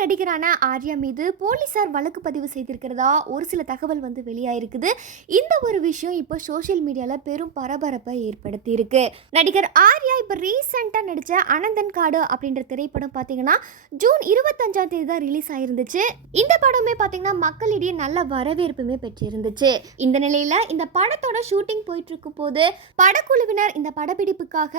நடிகரான ஆர்யா மீது போலீசார் வழக்கு பதிவு செய்திருக்கிறதா ஒரு சில தகவல் வெளியாயிருக்குது. இந்த ஒரு விஷயம் இப்போ சோஷியல் மீடியால பெரும் பரபரப்பை ஏற்படுத்தி இருக்கு. நடிகர் ஆர்யா இப்போ ரீசெண்டா நடிச்ச அனந்தன் காடு அப்படின்ற திரைப்படம் பார்த்தீங்கன்னா ஜூன் 25ஆம் தேதி தான் ரிலீஸ் ஆயிருந்துச்சு. இந்த படமே பார்த்தீங்கன்னா மக்களிடையே நல்ல வரவேற்புமே பெற்றிருந்துச்சு. இந்த நிலையில இந்த படத்தோட ஷூட்டிங் போயிட்டு இருக்கும் போது படக்குழுவினர் இந்த படப்பிடிப்புக்காக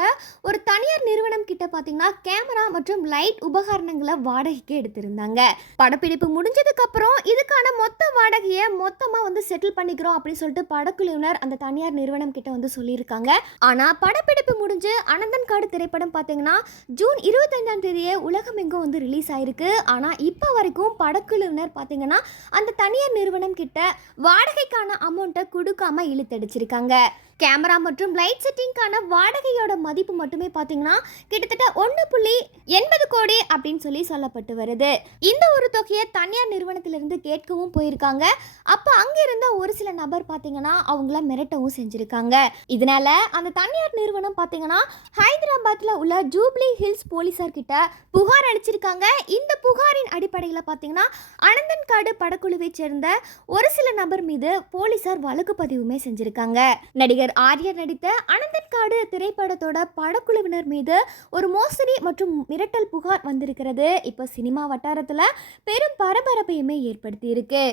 ஒரு தனியார் நிறுவனம் கிட்ட பார்த்தீங்கன்னா கேமரா மற்றும் லைட் உபகரணங்களை வாடகைக்கு எடுத்திருந்தாங்க. படப்பிடிப்பு முடிஞ்சதுக்கு அப்புறம் இதுக்கான மொத்த வாடகையை மொத்தமா செட்டில் பண்ணிக்கிறோம் அப்படின்னு சொல்லிட்டு படக்குழுவினர் அந்த தனியார் நிறுவனம் கிட்ட சொல்லியிருக்காங்க. ஆனா படப்பிடிப்பு முடிஞ்சு அனந்தன் காடு திரைப்படம் பார்த்தீங்கன்னா ஜூன் 25ஆம் தேதியே உலகம் எங்கும் ரிலீஸ் ஆயிருக்கு. ஆனா இப்போ வரைக்கும் படக்குழுவினர் பார்த்தீங்கன்னா அந்த தனியார் நிறுவனம் கிட்ட வாடகைக்கான அமௌண்ட்டை கொடுக்காம இழுத்தடிச்சிருக்காங்க. கேமரா மற்றும் லைட் செட்டிங்கான வாடகையோட மதிப்பு மட்டுமே பார்த்தீங்கன்னா கிட்டத்தட்ட 1.80 கோடி அப்படின்னு சொல்லப்பட்டு வருது. இந்த ஒரு தொகையை தனியார் நிறுவனத்திலிருந்து கேட்கவும் போயிருக்காங்க. அப்போ அங்கே இருந்த ஒரு சில நபர் பார்த்தீங்கன்னா அவங்கள மிரட்டவும் செஞ்சிருக்காங்க. இதனால அந்த தனியார் நிறுவனம் பார்த்தீங்கன்னா ஹைதராபாத்தில் உள்ள ஜூப்ளி ஹில்ஸ் போலீசார் கிட்ட புகார் அளிச்சிருக்காங்க. இந்த புகாரின் அடிப்படையில் பார்த்தீங்கன்னா அனந்தன் காடு படக்குழுவை சேர்ந்த ஒரு சில நபர் மீது போலீசார் வழக்கு பதிவுமே செஞ்சிருக்காங்க. நடிகர் ஆர்யா நடித்த அனந்தன் காடு திரைப்படத்தோட படக்குழுவினர் மீது ஒரு மோசடி மற்றும் மிரட்டல் புகார் வந்திருக்கிறது. இப்போ சினிமா வட்டாரத்தில் பெரும் பரபரப்பையுமே ஏற்படுத்தி இருக்கு.